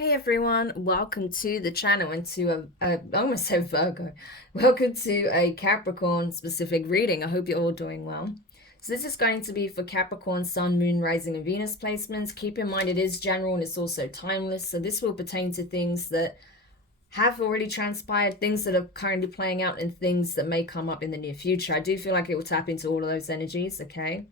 Hey everyone, welcome to the channel and to I almost said Virgo. Welcome to a Capricorn specific reading. I hope you're all doing well. So this is going to be for Capricorn, Sun, Moon, Rising, and Venus placements. Keep in mind it is general and it's also timeless. So this will pertain to things that have already transpired, things that are currently playing out, and things that may come up in the near future. I do feel like it will tap into all of those energies, okay?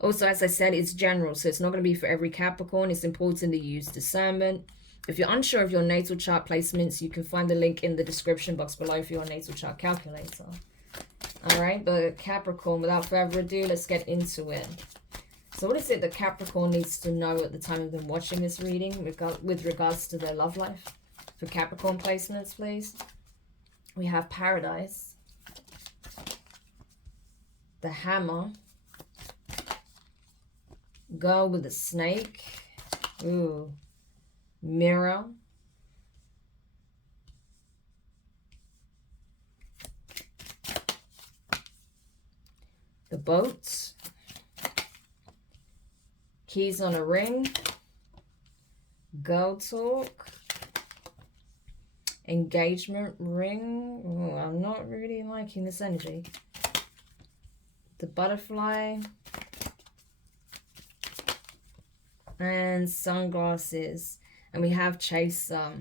Also, as I said, it's general, so it's not going to be for every Capricorn. It's important to use discernment. If you're unsure of your natal chart placements, you can find the link in the description box below for your natal chart calculator. All right, but Capricorn, without further ado, let's get into it. So what is it that Capricorn needs to know at the time of them watching this reading with regards to their love life? For Capricorn placements, please. We have Paradise, the Hammer, Girl with a Snake, ooh, Mirror, the Boat, Keys on a Ring, Girl Talk, Engagement Ring. Ooh, I'm not really liking this energy. The Butterfly, and Sunglasses. And we have Chaser.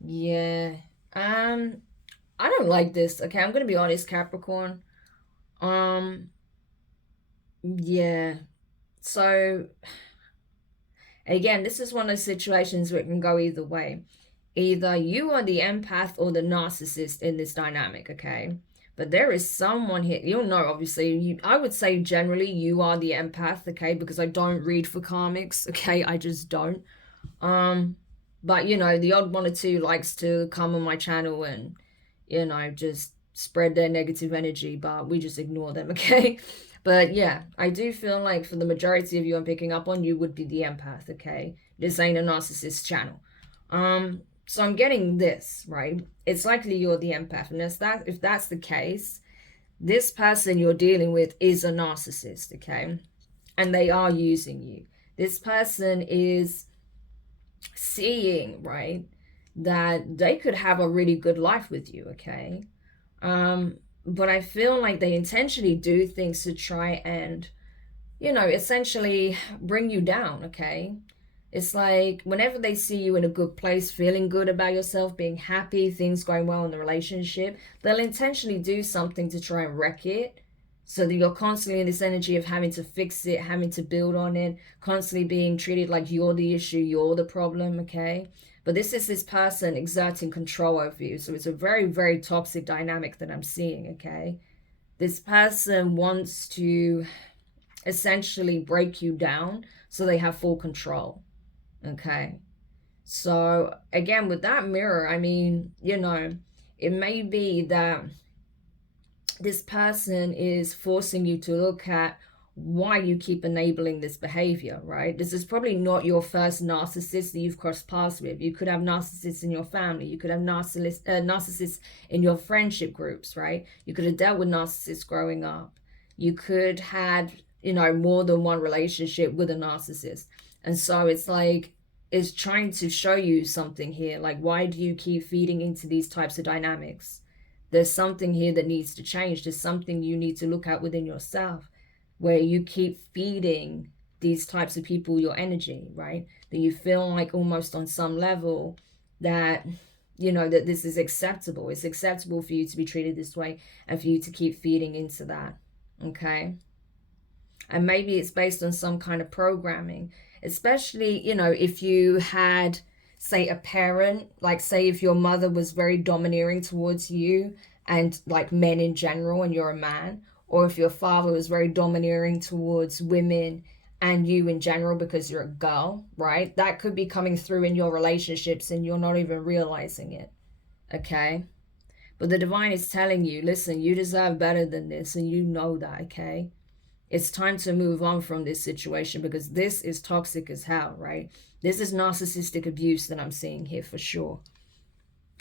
Yeah. I don't like this. Okay, I'm gonna be honest, Capricorn. Yeah. So again, this is one of those situations where it can go either way. Either you are the empath or the narcissist in this dynamic, okay? But there is someone here, you'll know, obviously, I would say generally you are the empath, okay? Because I don't read for karmics, okay? I just don't. But, you know, the odd one or two likes to come on my channel and, you know, just spread their negative energy, but we just ignore them, okay? But yeah, I do feel like for the majority of you I'm picking up on, you would be the empath, okay? This ain't a narcissist channel. So I'm getting this, right? It's likely you're the empath. And if that's the case, this person you're dealing with is a narcissist, okay? And they are using you. This person is seeing, right, that they could have a really good life with you, okay? But I feel like they intentionally do things to try and, you know, essentially bring you down, okay? It's like whenever they see you in a good place, feeling good about yourself, being happy, things going well in the relationship, they'll intentionally do something to try and wreck it, so that you're constantly in this energy of having to fix it, having to build on it, constantly being treated like you're the issue, you're the problem, okay? But this is this person exerting control over you. So it's a very, very toxic dynamic that I'm seeing, okay? This person wants to essentially break you down so they have full control. Okay, so again, with that mirror, I mean, you know, it may be that this person is forcing you to look at why you keep enabling this behavior, right? This is probably not your first narcissist that you've crossed paths with. You could have narcissists in your family. You could have narcissists in your friendship groups, right? You could have dealt with narcissists growing up. You could have, you know, more than one relationship with a narcissist. And so it's like, it's trying to show you something here. Like, why do you keep feeding into these types of dynamics? There's something here that needs to change. There's something you need to look at within yourself, where you keep feeding these types of people your energy, right? That you feel like almost on some level that, you know, that this is acceptable. It's acceptable for you to be treated this way and for you to keep feeding into that, okay? And maybe it's based on some kind of programming, especially, you know, if you had, say, a parent, like say if your mother was very domineering towards you and like men in general and you're a man, or if your father was very domineering towards women and you in general because you're a girl, right? That could be coming through in your relationships and you're not even realizing it, okay? But the divine is telling you, listen, you deserve better than this, and you know that, okay? It's time to move on from this situation because this is toxic as hell, right? This is narcissistic abuse that I'm seeing here for sure,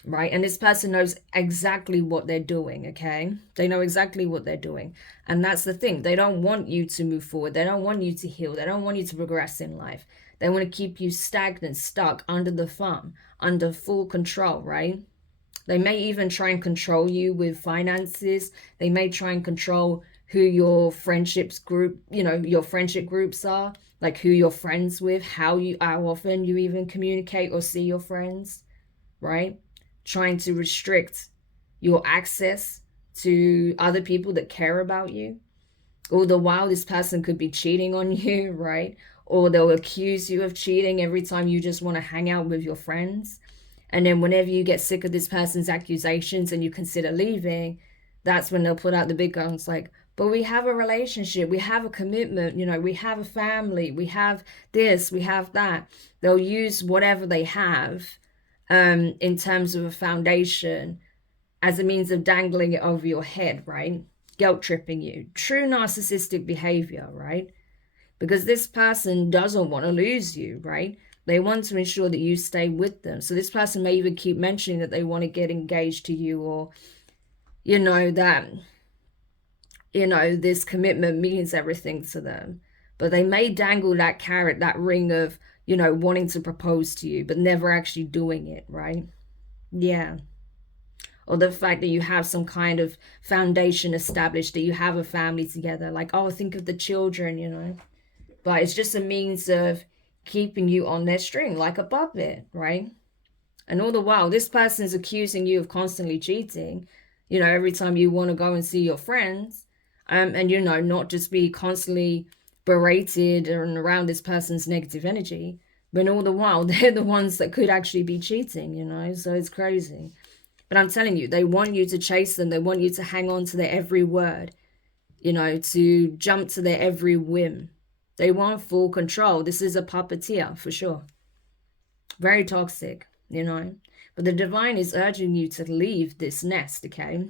right? And this person knows exactly what they're doing, okay? They know exactly what they're doing. And that's the thing. They don't want you to move forward. They don't want you to heal. They don't want you to progress in life. They want to keep you stagnant, stuck, under the thumb, under full control, right? They may even try and control you with finances. They may try and control who your friendships group, your friendship groups are, like who you're friends with, how often you even communicate or see your friends, right? Trying to restrict your access to other people that care about you. All the while, this person could be cheating on you, right? Or they'll accuse you of cheating every time you just want to hang out with your friends. And then whenever you get sick of this person's accusations and you consider leaving, that's when they'll put out the big guns like, but we have a relationship, we have a commitment, we have a family, we have this, we have that. They'll use whatever they have in terms of a foundation as a means of dangling it over your head, right? Guilt tripping you. True narcissistic behavior, right? Because this person doesn't want to lose you, right? They want to ensure that you stay with them. So this person may even keep mentioning that they want to get engaged to you, or, that, this commitment means everything to them. But they may dangle that carrot, that ring of, wanting to propose to you, but never actually doing it, right? Yeah. Or the fact that you have some kind of foundation established, that you have a family together. Like, oh, think of the children, But it's just a means of keeping you on their string like a puppet, right? And all the while, this person's accusing you of constantly cheating, every time you want to go and see your friends, and, not just be constantly berated and around this person's negative energy, but all the while, they're the ones that could actually be cheating, so it's crazy. But I'm telling you, they want you to chase them. They want you to hang on to their every word, to jump to their every whim. They want full control. This is a puppeteer for sure. Very toxic, But the divine is urging you to leave this nest, okay?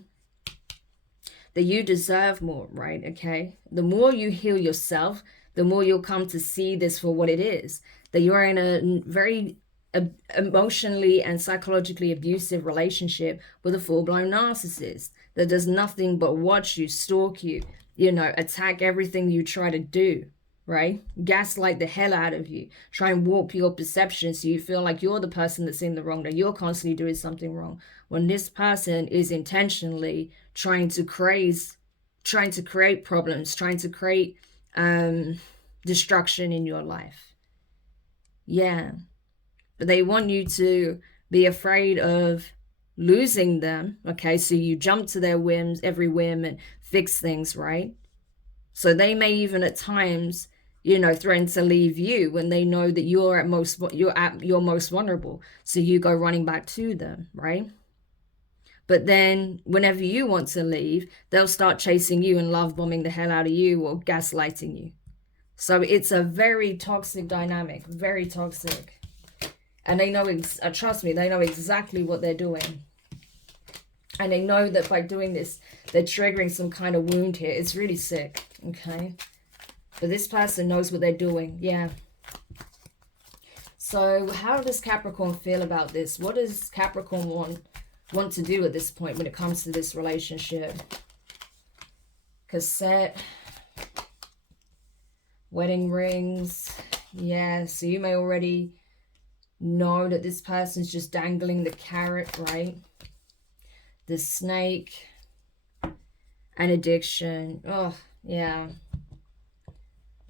That you deserve more, right? Okay? The more you heal yourself, the more you'll come to see this for what it is. That you're in a very emotionally and psychologically abusive relationship with a full-blown narcissist that does nothing but watch you, stalk you, attack everything you try to do, right? Gaslight the hell out of you, try and warp your perception so you feel like you're the person that's in the wrong, that you're constantly doing something wrong, when this person is intentionally trying to create problems, trying to create destruction in your life. Yeah. But they want you to be afraid of losing them, okay? So you jump to their whims, every whim, and fix things, right? So they may even at times, threaten to leave you when they know that you're at your most vulnerable. So you go running back to them, right? But then whenever you want to leave, they'll start chasing you and love bombing the hell out of you or gaslighting you. So it's a very toxic dynamic, very toxic. And they know, trust me, they know exactly what they're doing. And they know that by doing this, they're triggering some kind of wound here. It's really sick, okay? But this person knows what they're doing, yeah. So how does Capricorn feel about this? What does Capricorn want to do at this point when it comes to this relationship? Cassette, wedding rings, yeah. So you may already know that this person's just dangling the carrot, right? The snake and addiction. Oh, yeah.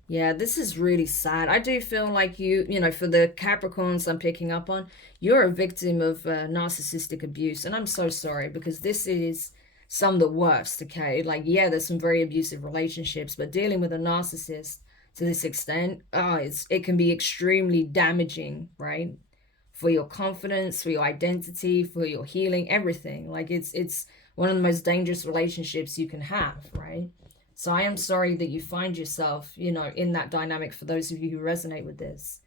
Yeah, this is really sad. I do feel like for the Capricorns I'm picking up on, you're a victim of narcissistic abuse. And I'm so sorry, because this is some of the worst, okay? Like, yeah, there's some very abusive relationships, but dealing with a narcissist to this extent, it can be extremely damaging, right? For your confidence, for your identity, for your healing, everything. Like, it's one of the most dangerous relationships you can have, right? So I am sorry that you find yourself, in that dynamic, for those of you who resonate with this.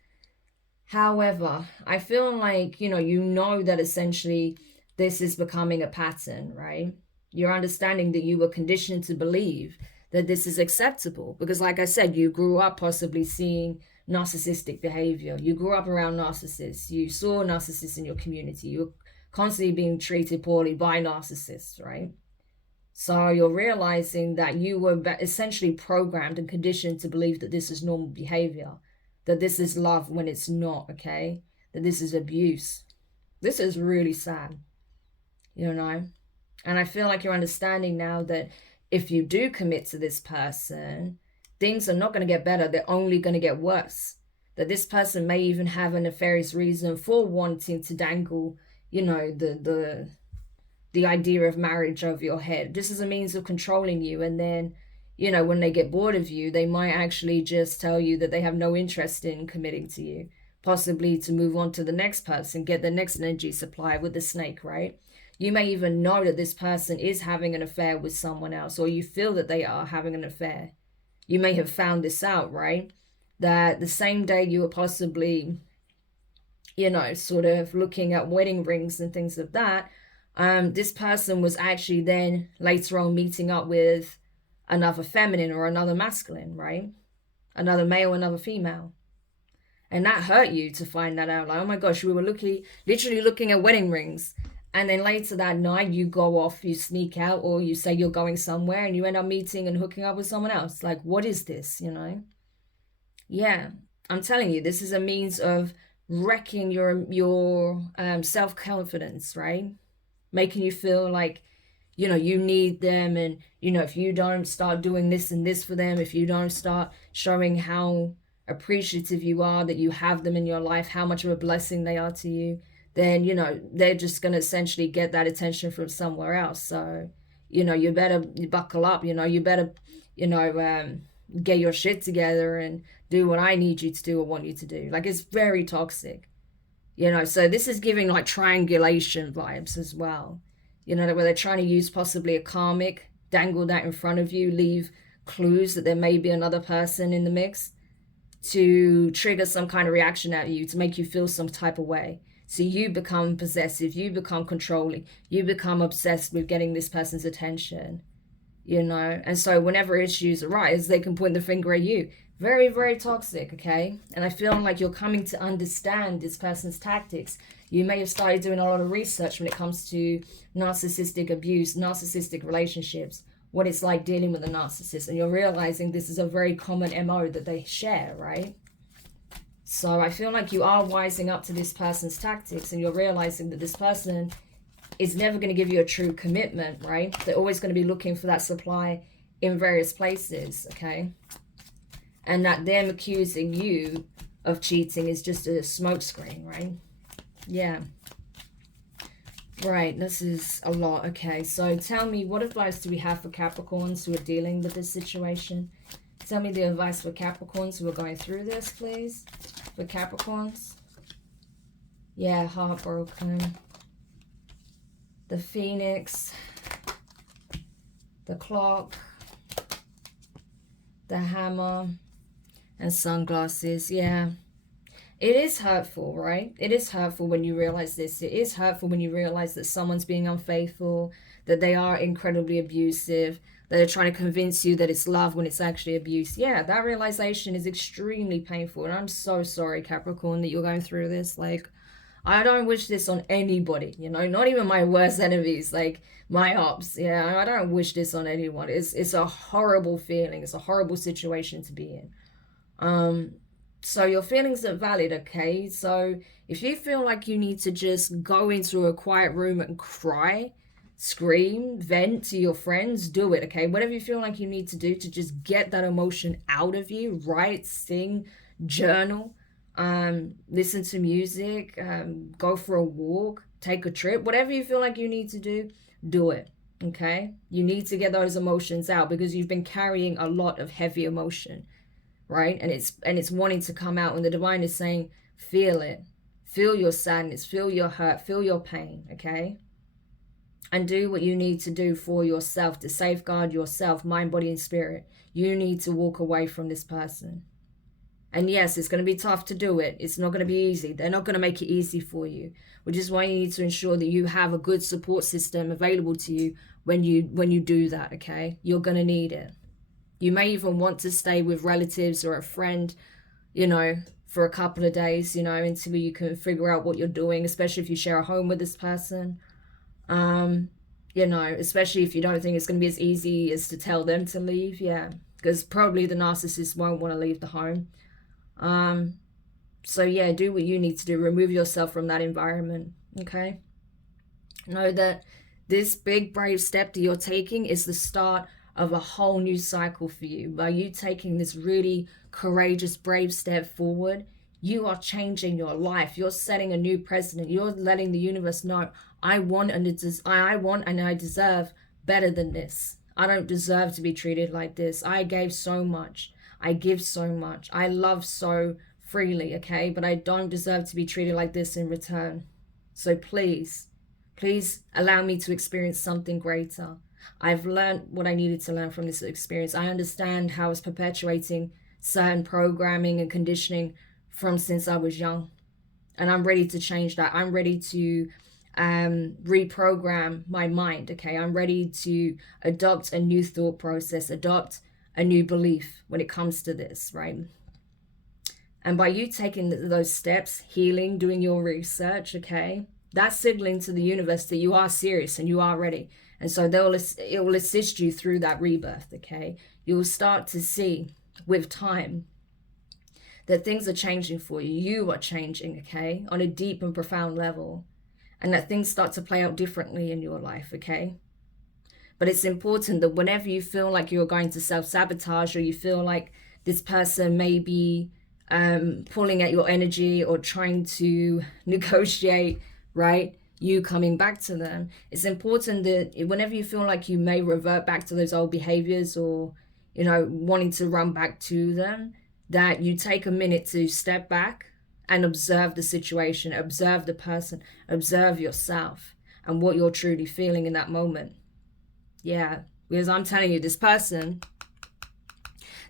However, I feel like, you know that essentially this is becoming a pattern, right? You're understanding that you were conditioned to believe that this is acceptable. Because like I said, you grew up possibly seeing narcissistic behavior. You grew up around narcissists. You saw narcissists in your community. You're constantly being treated poorly by narcissists, right? So you're realizing that you were essentially programmed and conditioned to believe that this is normal behavior, that this is love when it's not, okay? That this is abuse. This is really sad, you know? And I feel like you're understanding now that if you do commit to this person, things are not going to get better. They're only going to get worse. That this person may even have a nefarious reason for wanting to dangle, you know, the idea of marriage over your head. This is a means of controlling you. And then, you know, when they get bored of you, they might actually just tell you that they have no interest in committing to you, possibly to move on to the next person, get the next energy supply with the snake, right? You may even know that this person is having an affair with someone else, or you feel that they are having an affair. You may have found this out, right? That the same day you were possibly, you know, sort of looking at wedding rings and things of that, this person was actually then later on meeting up with another feminine or another masculine, right? Another male, another female. And that hurt you to find that out. Like, oh my gosh, we were literally looking at wedding rings. And then later that night, you go off, you sneak out, or you say you're going somewhere and you end up meeting and hooking up with someone else. Like, what is this, you know? Yeah, I'm telling you, this is a means of wrecking your self-confidence, right? Making you feel like, you know, you need them. And, you know, if you don't start doing this and this for them, if you don't start showing how appreciative you are that you have them in your life, how much of a blessing they are to you, then, you know, they're just going to essentially get that attention from somewhere else. So, you know, you better buckle up, you know, you better, you know, get your shit together and do what I need you to do or want you to do. Like, it's very toxic, you know. So this is giving like triangulation vibes as well, you know, where they're trying to use possibly a karmic, dangle that in front of you, leave clues that there may be another person in the mix to trigger some kind of reaction at you, to make you feel some type of way. So you become possessive, you become controlling, you become obsessed with getting this person's attention, you know. And so whenever issues arise, they can point the finger at you. Very, very toxic, okay? And I feel like you're coming to understand this person's tactics. You may have started doing a lot of research when it comes to narcissistic abuse, narcissistic relationships, what it's like dealing with a narcissist. And you're realizing this is a very common MO that they share, right? So I feel like you are wising up to this person's tactics, and you're realizing that this person is never going to give you a true commitment, right? They're always going to be looking for that supply in various places, okay? And that them accusing you of cheating is just a smokescreen, right? Yeah. Right, this is a lot. Okay, so tell me, what advice do we have for Capricorns who are dealing with this situation? Tell me the advice for Capricorns who are going through this, please. For Capricorns. Yeah, heartbroken. The Phoenix. The clock. The hammer. And sunglasses. Yeah. It is hurtful, right? It is hurtful when you realize this. It is hurtful when you realize that someone's being unfaithful, that they are incredibly abusive, that they're trying to convince you that it's love when it's actually abuse. Yeah, that realization is extremely painful. And I'm so sorry, Capricorn, that you're going through this. Like, I don't wish this on anybody, you know, not even my worst enemies, like my ops. Yeah, I don't wish this on anyone. It's a horrible feeling. It's a horrible situation to be in. So your feelings are valid, okay? So if you feel like you need to just go into a quiet room and cry, scream, vent to your friends, do it, okay? Whatever you feel like you need to do to just get that emotion out of you, write, sing, journal, listen to music, go for a walk, take a trip, whatever you feel like you need to do it, okay? You need to get those emotions out because you've been carrying a lot of heavy emotion, right? And it's wanting to come out, and the divine is saying, feel it, feel your sadness, feel your hurt, feel your pain, okay? And do what you need to do for yourself to safeguard yourself, mind, body, and spirit. You need to walk away from this person. And yes, it's going to be tough to do it. It's not going to be easy. They're not going to make it easy for you, which is why you need to ensure that you have a good support system available to you when you do that, okay? You're going to need it. You may even want to stay with relatives or a friend, you know, for a couple of days, you know, until you can figure out what you're doing, especially if you share a home with this person. You know, especially if you don't think it's going to be as easy as to tell them to leave, yeah, because probably the narcissist won't want to leave the home. So yeah, do what you need to do. Remove yourself from that environment, okay? Know that this big brave step that you're taking is the start of a whole new cycle for you. By you taking this really courageous, brave step forward, you are changing your life. You're setting a new precedent. You're letting the universe know, I want and I deserve better than this. I don't deserve to be treated like this. I gave so much. I give so much. I love so freely, okay? But I don't deserve to be treated like this in return. So please allow me to experience something greater. I've learned what I needed to learn from this experience. I understand how it's perpetuating certain programming and conditioning from since I was young. And I'm ready to change that. I'm ready to reprogram my mind, okay? I'm ready to adopt a new thought process, adopt a new belief when it comes to this, right? And by you taking those steps, healing, doing your research, okay, that's signaling to the universe that you are serious and you are ready. And so it will assist you through that rebirth, okay? You'll start to see with time that things are changing for you. You are changing, okay, on a deep and profound level. And that things start to play out differently in your life, okay? But it's important that whenever you feel like you're going to self-sabotage, or you feel like this person may be pulling at your energy or trying to negotiate, right, you coming back to them, it's important that whenever you feel like you may revert back to those old behaviors, or, you know, wanting to run back to them, that you take a minute to step back and observe the situation, observe the person, observe yourself and what you're truly feeling in that moment. Yeah, because I'm telling you, this person,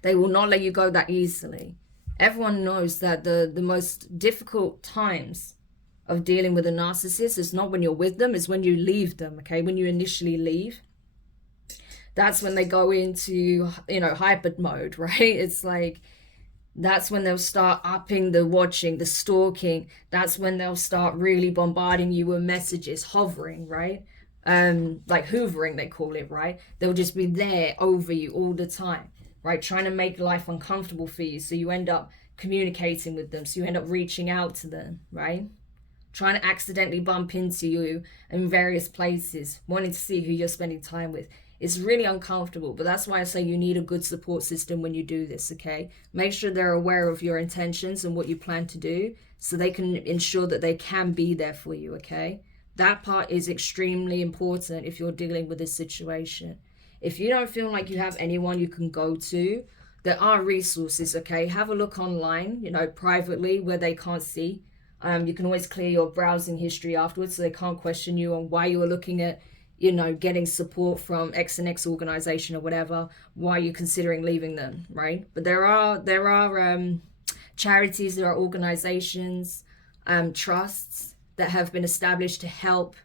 they will not let you go that easily. Everyone knows that the most difficult times of dealing with a narcissist is not when you're with them, it's when you leave them, okay? When you initially leave, that's when they go into, you know, hyper mode, right? It's like, that's when they'll start upping the watching, the stalking. That's when they'll start really bombarding you with messages, hovering, right? Like hoovering, they call it, right? They'll just be there over you all the time, right? Trying to make life uncomfortable for you. So you end up communicating with them. So you end up reaching out to them, right? Trying to accidentally bump into you in various places, wanting to see who you're spending time with. It's really uncomfortable, but that's why I say you need a good support system when you do this, okay? Make sure they're aware of your intentions and what you plan to do, so they can ensure that they can be there for you, okay? That part is extremely important if you're dealing with this situation. If you don't feel like you have anyone you can go to, there are resources, okay? Have a look online, you know, privately, where they can't see. You can always clear your browsing history afterwards, so they can't question you on why you were looking at, you know, getting support from X and X organization or whatever, why you're considering leaving them, right? But there are charities, there are organizations, trusts that have been established to help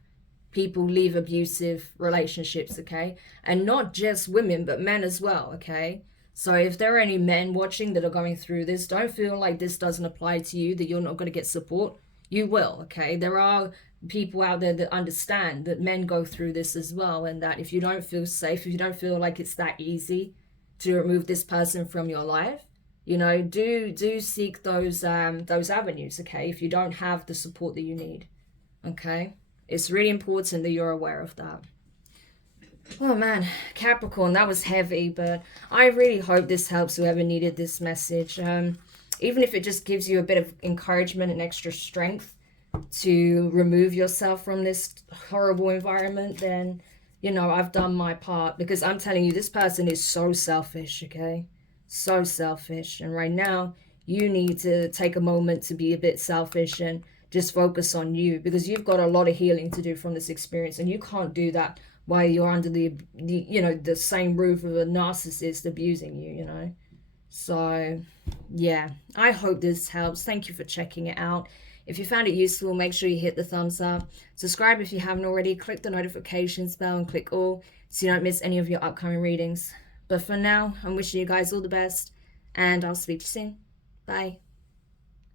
people leave abusive relationships, okay? And not just women, but men as well, okay? So if there are any men watching that are going through this, don't feel like this doesn't apply to you, that you're not going to get support. You will, okay? There are people out there that understand that men go through this as well, and that if you don't feel safe, if you don't feel like it's that easy to remove this person from your life, you know, do seek those avenues, okay? If you don't have the support that you need, okay? It's really important that you're aware of that. Oh man, Capricorn, that was heavy, but I really hope this helps whoever needed this message. Even if it just gives you a bit of encouragement and extra strength to remove yourself from this horrible environment, then, you know, I've done my part. Because I'm telling you, this person is so selfish, okay? So selfish. And right now, you need to take a moment to be a bit selfish and just focus on you, because you've got a lot of healing to do from this experience, and you can't do that while you're under the you know, the same roof of a narcissist abusing you, you know. So yeah, I hope this helps. Thank you for checking it out. If you found it useful, make sure you hit the thumbs up, subscribe if you haven't already, click the notifications bell and click all so you don't miss any of your upcoming readings. But for now, I'm wishing you guys all the best, and I'll speak to you soon. Bye.